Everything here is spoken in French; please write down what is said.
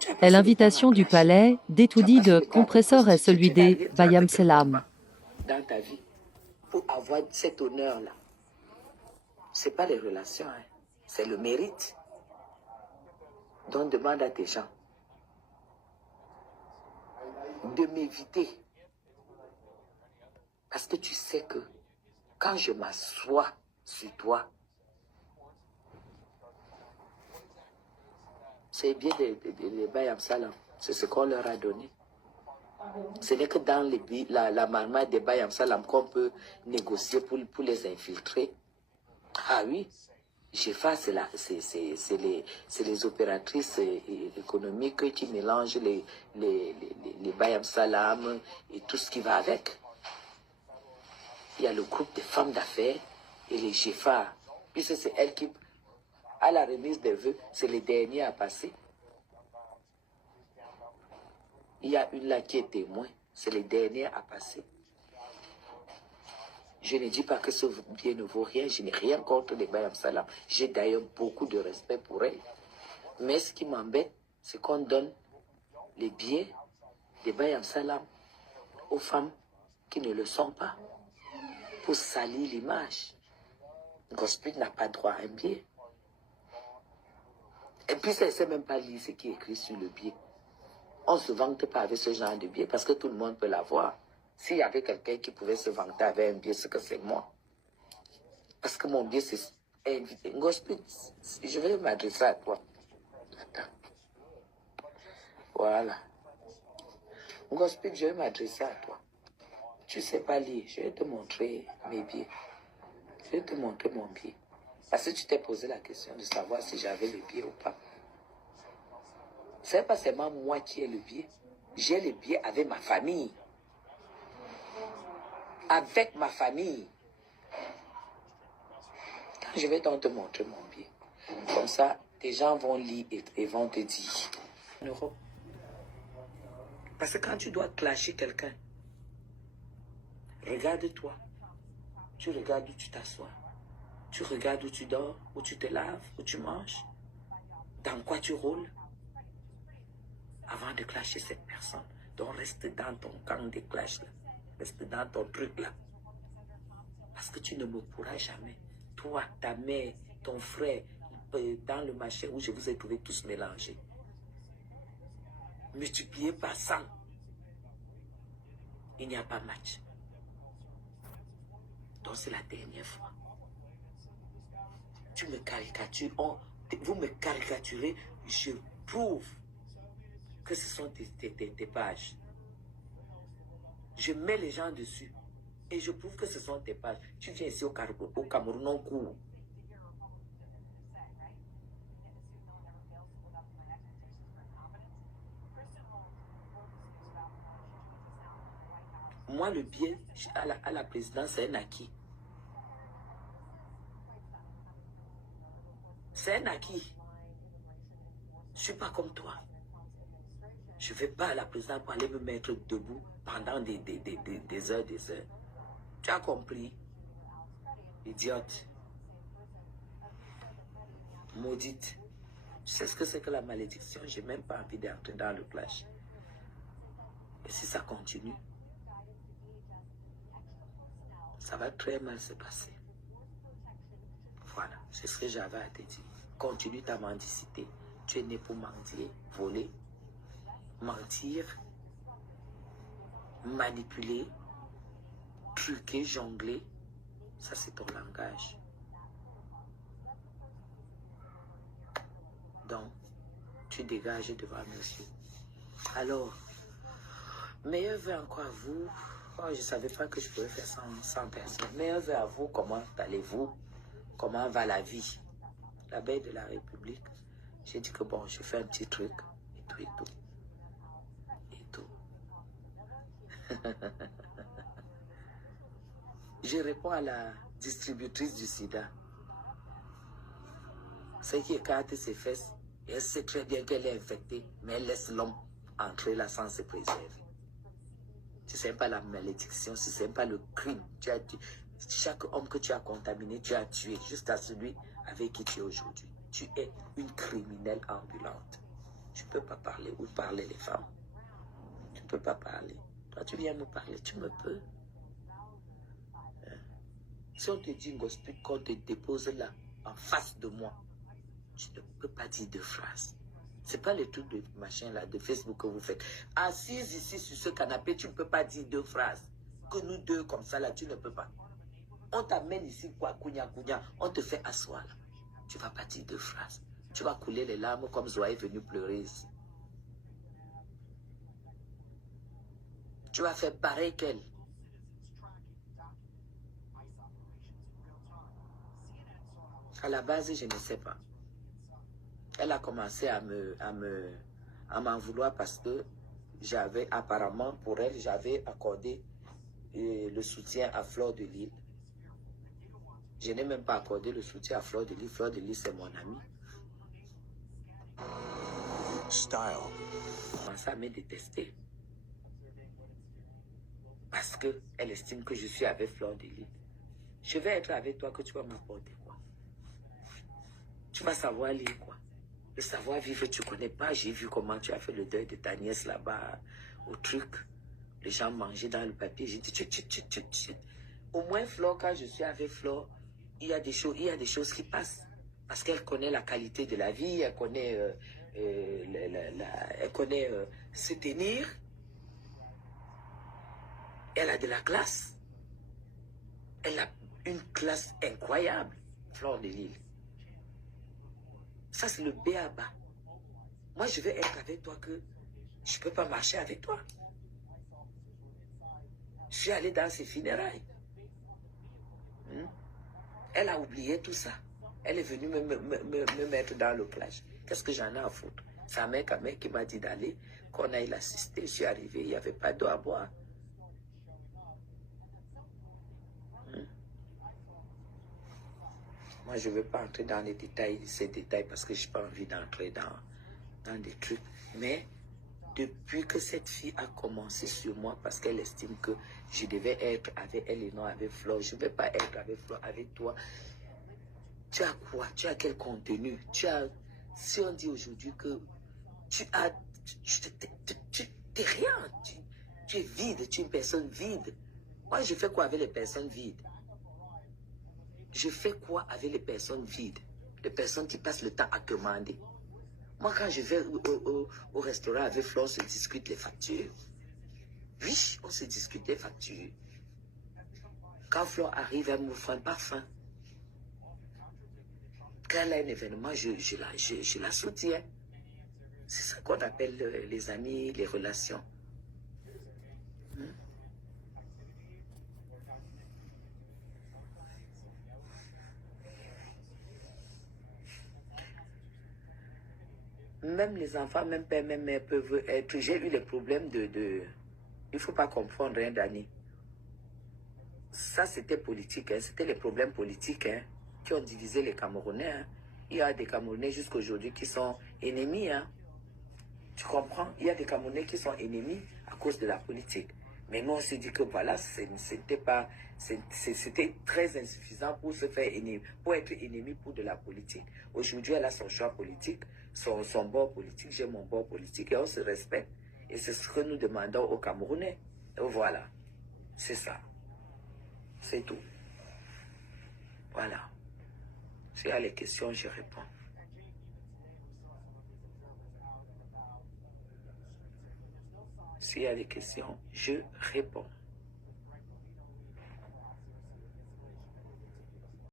tu as est passé le temps à l'invitation du clasher. palais d'Etoudi Tu as passé de le temps à compresseur est prostituer. celui Tu n'es des arrivé à Bayam avec quelqu'un Selam. dans ta vie pour avoir cet honneur-là. C'est pas les relations, hein. C'est le mérite. Donc demande à tes gens de m'éviter. Parce que tu sais que quand je m'assois sur toi, c'est bien les Bayam Salam. C'est ce qu'on leur a donné. Ce n'est que dans la marmite des Bayam Salam qu'on peut négocier pour les infiltrer. Ah oui, GEFA, c'est les opératrices économiques qui mélangent les Bayam Salam et tout ce qui va avec. Il y a le groupe des femmes d'affaires et les GEFA. Puisque c'est elles qui, à la remise des vœux, c'est les derniers à passer. Il y a une là qui est témoin, c'est les derniers à passer. Je ne dis pas que ce bien ne vaut rien, je n'ai rien contre les Bayam Salam. J'ai d'ailleurs beaucoup de respect pour elles. Mais ce qui m'embête, c'est qu'on donne les biens des Bayam Salam aux femmes qui ne le sont pas, pour salir l'image. Gospel n'a pas droit à un billet. Et puis, ça ne sait même pas lire ce qui est écrit sur le billet. On ne se vante pas avec ce genre de billet parce que tout le monde peut l'avoir. S'il y avait quelqu'un qui pouvait se vanter avec un billet, c'est que c'est moi. Parce que mon billet, c'est invité. Gospel, je vais m'adresser à toi. Attends. Voilà. Gospel, je vais m'adresser à toi. Tu ne sais pas lire, je vais te montrer mes billets. Je vais te montrer mon billet. Parce que tu t'es posé la question de savoir si j'avais le billet ou pas. C'est pas seulement moi qui ai le billet. J'ai le billet avec ma famille. Avec ma famille. Quand je vais donc te montrer mon billet. Comme ça, tes gens vont lire et vont te dire. Euro. Parce que quand tu dois clasher quelqu'un, regarde-toi. Tu regardes où tu t'assois. Tu regardes où tu dors, où tu te laves, où tu manges. Dans quoi tu roules. Avant de clasher cette personne. Donc reste dans ton camp de clash là. Reste dans ton truc là. Parce que tu ne me pourras jamais. Toi, ta mère, ton frère, dans le marché où je vous ai trouvés tous mélangés. Multiplié par 100. Il n'y a pas match. Donc c'est la dernière fois. Tu me caricatures. Vous me caricaturez. Je prouve que ce sont tes pages. Je mets les gens dessus. Et je prouve que ce sont tes pages. Tu viens ici au Cameroun, on court. Moi, le biais à la présidence, c'est un acquis. C'est un acquis. Je ne suis pas comme toi. Je ne vais pas à la présidence pour aller me mettre debout pendant des heures, des heures. Tu as compris? Idiote. Maudite. Tu sais ce que c'est que la malédiction? Je n'ai même pas envie d'entrer dans le clash. Et si ça continue, ça va très mal se passer. Voilà, c'est ce que j'avais à te dire. Continue ta mendicité. Tu es né pour mendier, voler, mentir, manipuler, truquer, jongler. Ça, c'est ton langage. Donc, tu dégages devant monsieur. Alors, meilleur vœu encore à vous. Oh, je ne savais pas que je pouvais faire sans personne. Meilleur vœu à vous. Comment allez-vous? Comment va la vie? La veille de la République, j'ai dit que bon, je fais un petit truc. Et tout, et tout. Et tout. Je réponds à la distributrice du sida. C'est qui écarte ses fesses. Et elle sait très bien qu'elle est infectée, mais elle laisse l'homme entrer là sans se préserver. Tu ne sais pas la malédiction, tu ne sais pas le crime. Chaque homme que tu as contaminé, tu as tué, juste à celui avec qui tu es aujourd'hui. Tu es une criminelle ambulante. Tu ne peux pas parler. Où parler les femmes? Tu ne peux pas parler. Toi, tu viens me parler, tu me peux. Si on te dit gospel, qu'on te dépose là, en face de moi, tu ne peux pas dire 2 phrases. C'est pas le truc de machin là, de Facebook que vous faites. Assise ici sur ce canapé, tu ne peux pas dire 2 phrases. Que nous deux comme ça là, tu ne peux pas. On t'amène ici, quoi, kounya, kounya, on te fait asseoir là. Tu ne vas pas dire 2 phrases. Tu vas couler les larmes comme Zoé est venue pleurer ici. Tu vas faire pareil qu'elle. À la base, je ne sais pas. Elle a commencé à m'en vouloir parce que j'avais, apparemment, pour elle, j'avais accordé le soutien à Fleur de Lys. Je n'ai même pas accordé le soutien à Fleur de Lys. Fleur de Lys, c'est mon ami. Style. Elle a commencé à me détester. Parce qu'elle estime que je suis avec Fleur de Lys. Je vais être avec toi, que tu vas m'apporter quoi? Tu vas savoir lire quoi? Le savoir-vivre, tu ne connais pas. J'ai vu comment tu as fait le deuil de ta nièce là-bas, au truc. Les gens mangeaient dans le papier. J'ai dit, au moins, Flore, quand je suis avec Flore, il y a des choses qui passent. Parce qu'elle connaît la qualité de la vie, elle connaît, elle connaît se tenir. Elle a de la classe. Elle a une classe incroyable, Fleur de Lys. Ça, c'est le B.A.-ba. Moi, je vais être avec toi que je ne peux pas marcher avec toi. Je suis allé dans ses funérailles. Elle a oublié tout ça. Elle est venue me mettre dans le plage. Qu'est-ce que j'en ai à foutre? Sa mère, qui m'a dit d'aller, qu'on aille l'assister. Je suis arrivé, il n'y avait pas d'eau à boire. Moi, je ne veux pas entrer dans les détails, ces détails, parce que je n'ai pas envie d'entrer dans des trucs. Mais depuis que cette fille a commencé sur moi, parce qu'elle estime que je devais être avec elle et non avec Flore, je ne vais pas être avec Flore, avec toi. Tu as quoi? Tu as quel contenu? Tu as, si on dit aujourd'hui que tu as, tu n'es rien, tu es vide, tu es une personne vide. Moi, je fais quoi avec les personnes vides? Je fais quoi avec les personnes vides? Les personnes qui passent le temps à commander. Moi, quand je vais au restaurant avec Flore, on se discute les factures. Oui, on se discute les factures. Quand Flore arrive, elle m'offre un parfum. Quand elle a un événement, je la soutiens. C'est ça qu'on appelle les amis, les relations. Même les enfants, même père, même mère peuvent être... J'ai eu les problèmes de... Il ne faut pas confondre, hein, Dani. Ça, c'était politique, hein. C'était les problèmes politiques, hein, qui ont divisé les Camerounais. Hein. Il y a des Camerounais jusqu'à aujourd'hui qui sont ennemis. Hein. Tu comprends? Il y a des Camerounais qui sont ennemis à cause de la politique. Mais nous, on s'est dit que voilà, c'était très insuffisant pour se faire ennemi, pour être ennemi pour de la politique. Aujourd'hui, elle a son choix politique, son bord politique, j'ai mon bord politique, et on se respecte. Et c'est ce que nous demandons aux Camerounais. Et voilà, c'est ça. C'est tout. Voilà. S'il y a les questions, je réponds. S'il y a des questions, je réponds.